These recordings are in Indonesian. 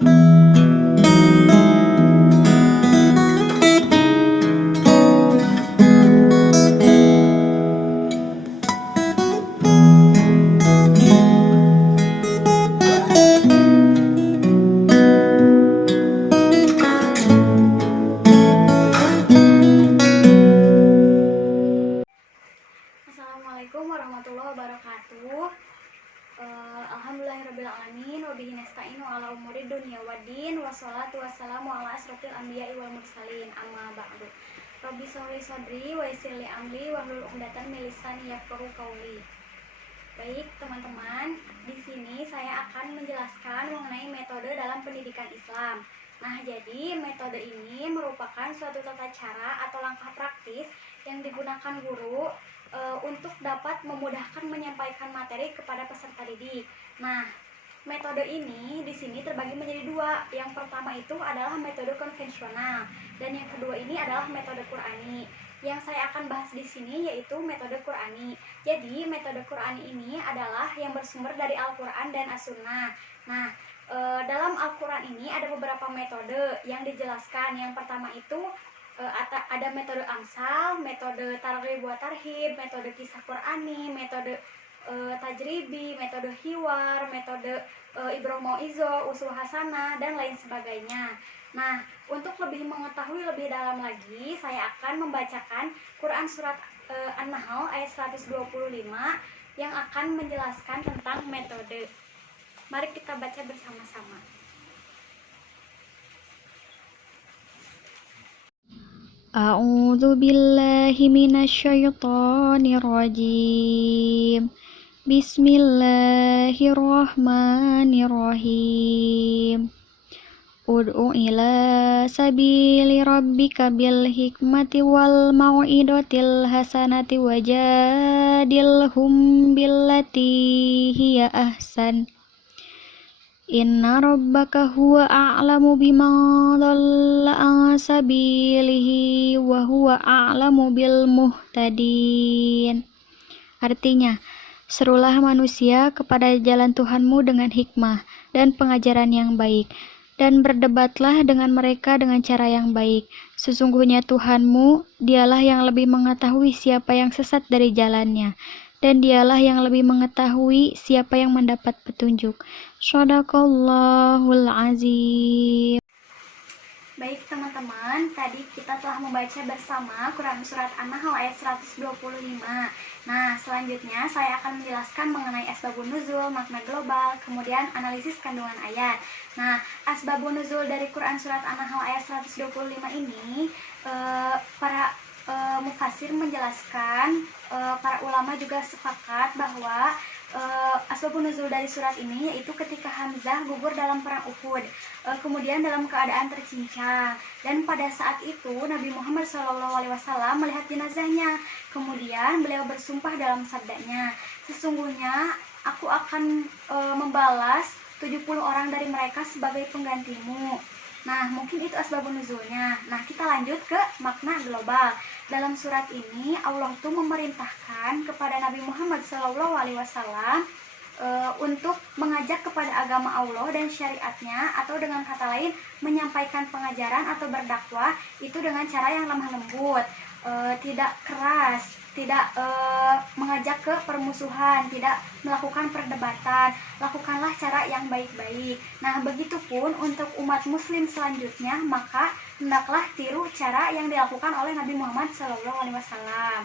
Assalamualaikum warahmatullahi wabarakatuh. Alhamdulillahirrabbilalamin. Wabihi nasta'inu ala umuri dunya waddin. Wassalatu wassalamu ala asrofil anbiya'i wal mursalin. Amma ba'du. Rabbi sholli sodri wa yassir li amri wahlul 'uqdatam min lisani yafqahu qawli. Baik teman-teman, di sini saya akan menjelaskan mengenai metode dalam pendidikan Islam. Nah, jadi metode ini merupakan suatu tata cara atau langkah praktis yang digunakan guru untuk dapat memudahkan menyampaikan materi kepada peserta didik. Nah, metode ini di sini terbagi menjadi dua. Yang pertama itu adalah metode konvensional dan yang kedua ini adalah metode Qur'ani. Yang saya akan bahas di sini yaitu metode Qur'ani. Jadi, metode Qur'ani ini adalah yang bersumber dari Al-Qur'an dan As-Sunnah. Nah, dalam Al-Qur'an ini ada beberapa metode yang dijelaskan. Yang pertama itu ada metode Amsal, metode Targhib wa Tarhib, metode kisah Qur'ani, metode tajribi, metode hiwar, metode Ibrah Mau'izoh, usul hasanah, dan lain sebagainya. Nah, untuk lebih mengetahui lebih dalam lagi, saya akan membacakan Quran Surat An-Nahl ayat 125 yang akan menjelaskan tentang metode. Mari kita baca bersama-sama. A'udzu billahi minasyaitonir rajim. Bismillahirrahmanirrahim. Ud'u ila sabili rabbika bil hikmati wal mau'idotil hasanati wajadilhum billati hiya ahsan. Inna rabbaka huwa a'lamu biman dhalla an sabilihi wa huwa a'lamu bil muhtadin. Artinya, serulah manusia kepada jalan Tuhanmu dengan hikmah dan pengajaran yang baik, dan berdebatlah dengan mereka dengan cara yang baik. Sesungguhnya Tuhanmu, dialah yang lebih mengetahui siapa yang sesat dari jalannya, dan dialah yang lebih mengetahui siapa yang mendapat petunjuk. Shadaqallahul azim. Baik teman-teman, tadi kita telah membaca bersama Quran Surat An-Nahl ayat 125. Nah, selanjutnya saya akan menjelaskan mengenai asbabun nuzul, makna global, kemudian analisis kandungan ayat. Nah, asbabun nuzul dari Quran Surat An-Nahl ayat 125 ini, para mufassir menjelaskan, para ulama juga sepakat bahwa asbabun nuzul dari surat ini yaitu ketika Hamzah gugur dalam perang Uhud, kemudian dalam keadaan tercincang, dan pada saat itu Nabi Muhammad SAW melihat jenazahnya. Kemudian beliau bersumpah dalam sabdanya, sesungguhnya aku akan membalas 70 orang dari mereka sebagai penggantimu. Nah, mungkin itu asbabun nuzulnya. Nah, kita lanjut ke makna global. Dalam surat ini Allah tuh memerintahkan kepada Nabi Muhammad SAW untuk mengajak kepada agama Allah dan syariatnya, atau dengan kata lain menyampaikan pengajaran atau berdakwah itu dengan cara yang lemah lembut, tidak keras, tidak mengajak ke permusuhan, tidak melakukan perdebatan. Lakukanlah cara yang baik-baik. Nah, begitupun untuk umat muslim selanjutnya, maka hendaklah tiru cara yang dilakukan oleh Nabi Muhammad SAW.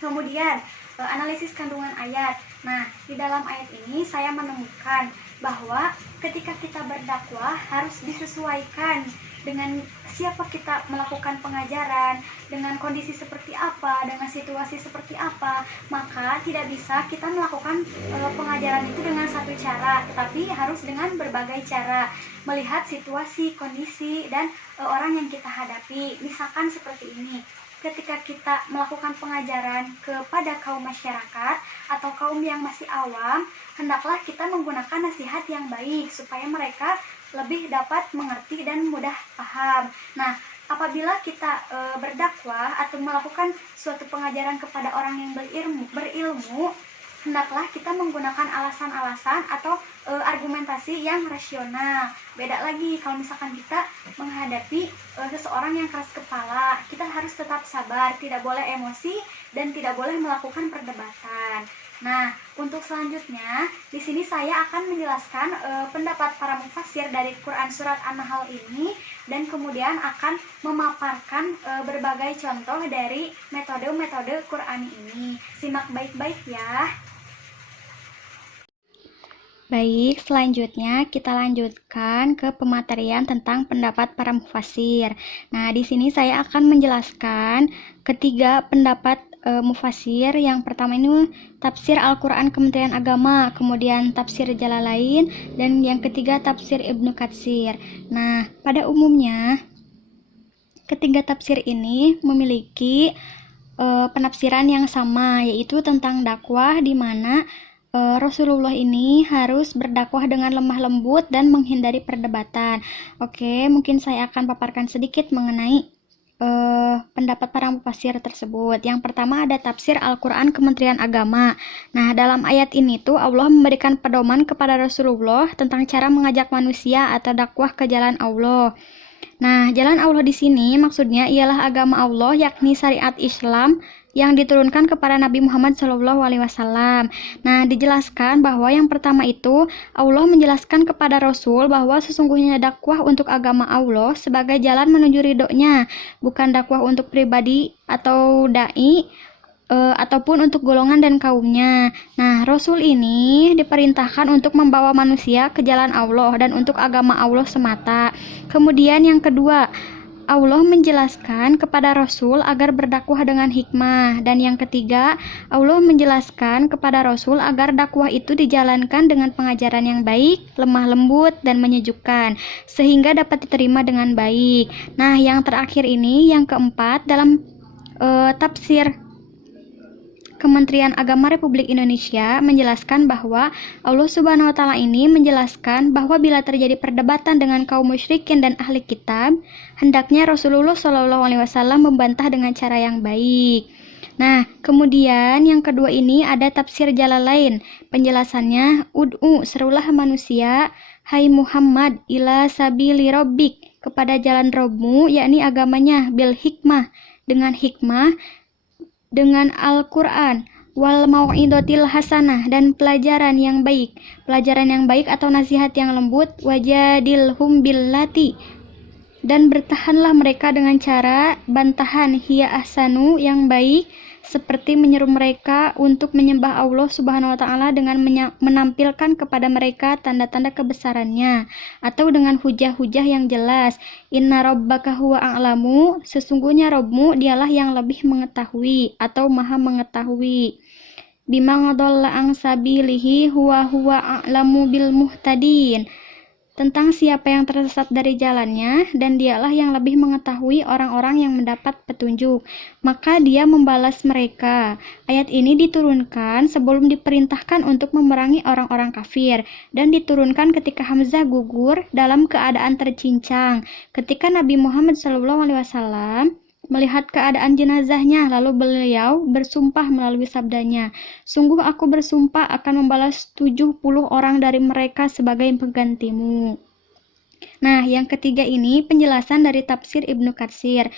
Kemudian analisis kandungan ayat. Nah, di dalam ayat ini saya menemukan bahwa ketika kita berdakwah harus disesuaikan dengan siapa kita melakukan pengajaran, dengan kondisi seperti apa, dengan situasi seperti apa. Maka tidak bisa kita melakukan pengajaran itu dengan satu cara, tetapi harus dengan berbagai cara, melihat situasi, kondisi, dan orang yang kita hadapi. Misalkan seperti ini, ketika kita melakukan pengajaran kepada kaum masyarakat atau kaum yang masih awam, hendaklah kita menggunakan nasihat yang baik supaya mereka lebih dapat mengerti dan mudah paham. Nah, apabila kita berdakwah atau melakukan suatu pengajaran kepada orang yang berilmu, hendaklah kita menggunakan alasan-alasan atau argumentasi yang rasional. Beda lagi kalau misalkan kita menghadapi seseorang yang keras kepala, kita harus tetap sabar, tidak boleh emosi dan tidak boleh melakukan perdebatan. Nah, untuk selanjutnya, di sini saya akan menjelaskan pendapat para mufasir dari Quran Surat An-Nahl ini, dan kemudian akan memaparkan berbagai contoh dari metode-metode Qur'ani ini. Simak baik-baik ya. Baik, selanjutnya kita lanjutkan ke pematerian tentang pendapat para mufasir. Nah, di sini saya akan menjelaskan ketiga pendapat mufasir. Yang pertama ini tafsir Al-Quran Kementerian Agama, kemudian tafsir Jalalain, dan yang ketiga tafsir Ibnu Katsir. Nah, pada umumnya ketiga tafsir ini memiliki penafsiran yang sama, yaitu tentang dakwah, di mana Rasulullah ini harus berdakwah dengan lemah lembut dan menghindari perdebatan. Oke, mungkin saya akan paparkan sedikit mengenai pendapat para mufasir tersebut. Yang pertama ada tafsir Al-Quran Kementerian Agama. Nah, dalam ayat ini tuh Allah memberikan pedoman kepada Rasulullah tentang cara mengajak manusia atau dakwah ke jalan Allah. Nah, jalan Allah di sini maksudnya ialah agama Allah, yakni syariat Islam yang diturunkan kepada Nabi Muhammad SAW. Nah, dijelaskan bahwa yang pertama itu Allah menjelaskan kepada Rasul bahwa sesungguhnya dakwah untuk agama Allah sebagai jalan menuju ridhonya, bukan dakwah untuk pribadi atau dai ataupun untuk golongan dan kaumnya. Nah, Rasul ini diperintahkan untuk membawa manusia ke jalan Allah dan untuk agama Allah semata. Kemudian yang kedua, Allah menjelaskan kepada Rasul agar berdakwah dengan hikmah. Dan yang ketiga, Allah menjelaskan kepada Rasul agar dakwah itu dijalankan dengan pengajaran yang baik, lemah lembut, dan menyejukkan, sehingga dapat diterima dengan baik. Nah, yang terakhir ini, yang keempat, dalam tafsir Kementerian Agama Republik Indonesia menjelaskan bahwa Allah Subhanahu wa Ta'ala ini menjelaskan bahwa bila terjadi perdebatan dengan kaum musyrikin dan ahli kitab, hendaknya Rasulullah SAW membantah dengan cara yang baik. Nah, kemudian yang kedua ini ada tafsir Jalalain. Penjelasannya, ud'u, serulah manusia, hai Muhammad, ila sabili rabbik, kepada jalan Robmu, yakni agamanya, bil hikmah, dengan hikmah, dengan Al-Quran, wal mau'idotil hasanah, dan pelajaran yang baik. Pelajaran yang baik atau nasihat yang lembut, wajadilhum billati, dan bertahanlah mereka dengan cara bantahan hiya ahsanu, yang baik, seperti menyeru mereka untuk menyembah Allah Subhanahu wa Ta'ala dengan menampilkan kepada mereka tanda-tanda kebesarannya, atau dengan hujah-hujah yang jelas. Inna rabbaka huwa a'lamu, sesungguhnya Rabbmu dialah yang lebih mengetahui atau maha mengetahui. Bima ngadalla ang sabilihi huwa a'lamu bil muhtadin, tentang siapa yang tersesat dari jalannya, dan dialah yang lebih mengetahui orang-orang yang mendapat petunjuk, maka dia membalas mereka. Ayat ini diturunkan sebelum diperintahkan untuk memerangi orang-orang kafir, dan diturunkan ketika Hamzah gugur dalam keadaan tercincang, ketika Nabi Muhammad SAW melihat keadaan jenazahnya, lalu beliau bersumpah melalui sabdanya, sungguh aku bersumpah akan membalas 70 orang dari mereka sebagai penggantimu. Nah, yang ketiga ini penjelasan dari tafsir Ibnu Katsir,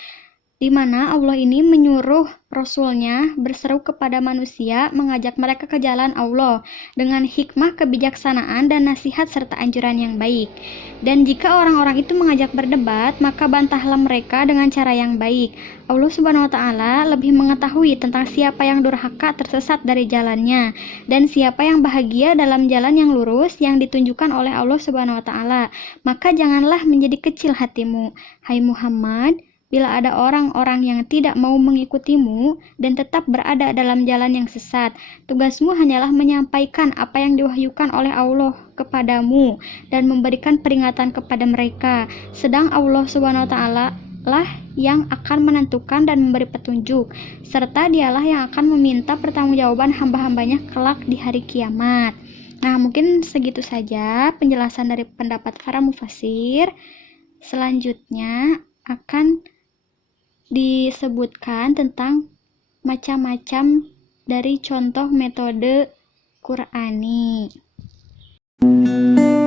di mana Allah ini menyuruh Rasulnya berseru kepada manusia, mengajak mereka ke jalan Allah dengan hikmah, kebijaksanaan, dan nasihat serta anjuran yang baik. Dan jika orang-orang itu mengajak berdebat, maka bantahlah mereka dengan cara yang baik. Allah Subhanahu wa Ta'ala lebih mengetahui tentang siapa yang durhaka tersesat dari jalannya, dan siapa yang bahagia dalam jalan yang lurus yang ditunjukkan oleh Allah Subhanahu wa Ta'ala. Maka janganlah menjadi kecil hatimu, hai Muhammad, bila ada orang-orang yang tidak mau mengikutimu dan tetap berada dalam jalan yang sesat. Tugasmu hanyalah menyampaikan apa yang diwahyukan oleh Allah kepadamu dan memberikan peringatan kepada mereka. Sedang Allah Subhanahu wa Ta'ala lah yang akan menentukan dan memberi petunjuk, serta dialah yang akan meminta pertanggungjawaban hamba-hambanya kelak di hari kiamat. Nah, mungkin segitu saja penjelasan dari pendapat para mufasir. Selanjutnya akan disebutkan tentang macam-macam dari contoh metode Qur'ani. Bismillahirrahmanirrahim.